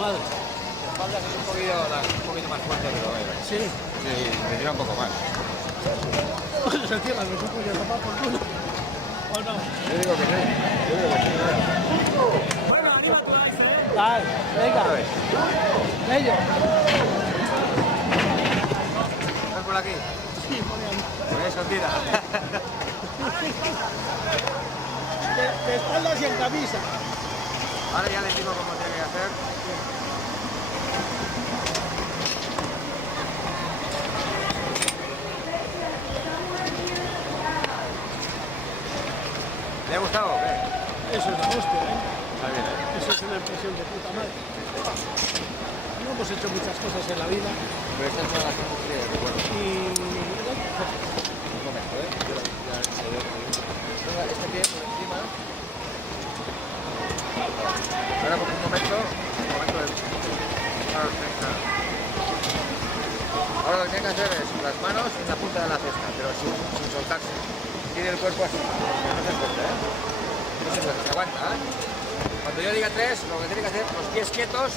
madre. La espalda es un poquito más fuerte, pero bueno. Sí. Sí, me tira un poco más. Se cierran los ojos y a tomar por culo. ¿O no? Yo digo que sí. Yo digo que sí. Bueno, arriba tu likes, Dale, venga. Bello. ¿Estás por aquí? Sí, por ahí. Por eso tira. De espaldas y en camisa. Ahora ya le digo cómo tiene que hacer. ¿Le ha gustado o qué? Eso es la hostia, ¿eh? Está bien, ¿eh? Eso es una impresión de puta madre. No hemos hecho muchas cosas en la vida Pero esta es una de las cosas que recuerdo. y... Un momento, ¿eh? Este pie por encima. Ahora por un momento del... Ahora lo que tiene que hacer es las manos en la punta de la cesta, pero sin soltarse. Tiene el cuerpo así, que no se suelta, ¿eh? No se suelta, se aguanta, ¿eh? Cuando yo diga 3, lo que tiene que hacer, los pies quietos,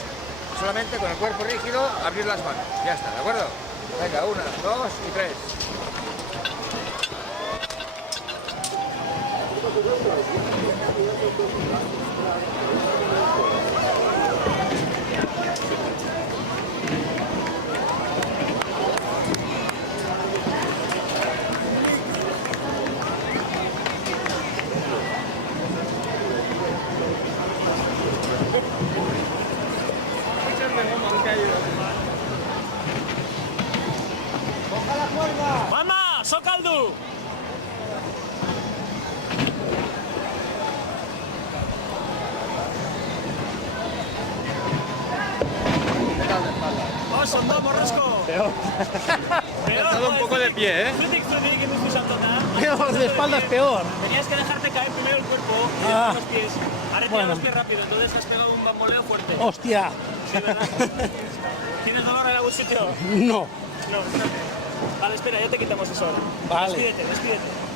solamente con el cuerpo rígido, abrir las manos. Ya está, ¿de acuerdo? Venga, 1, 2 y 3. Mama, sokaldu! ¿Qué tal de espalda? Oso, ondo, morrosko! Peor. Peor, Estado un poco de pie, ¿eh? Zutik, que me estoy saltando. Pero de espaldas peor. Tenías que dejarte caer primero el cuerpo y Ah. después los pies. Ahora Bueno. los pies rápido, entonces has pegado un bamboleo fuerte. Hostia. Sí, ¿verdad? ¿Tienes dolor en algún sitio? No. No, espérate. Vale, espera, ya te quitamos eso ahora. Vale. Despídete, despídete.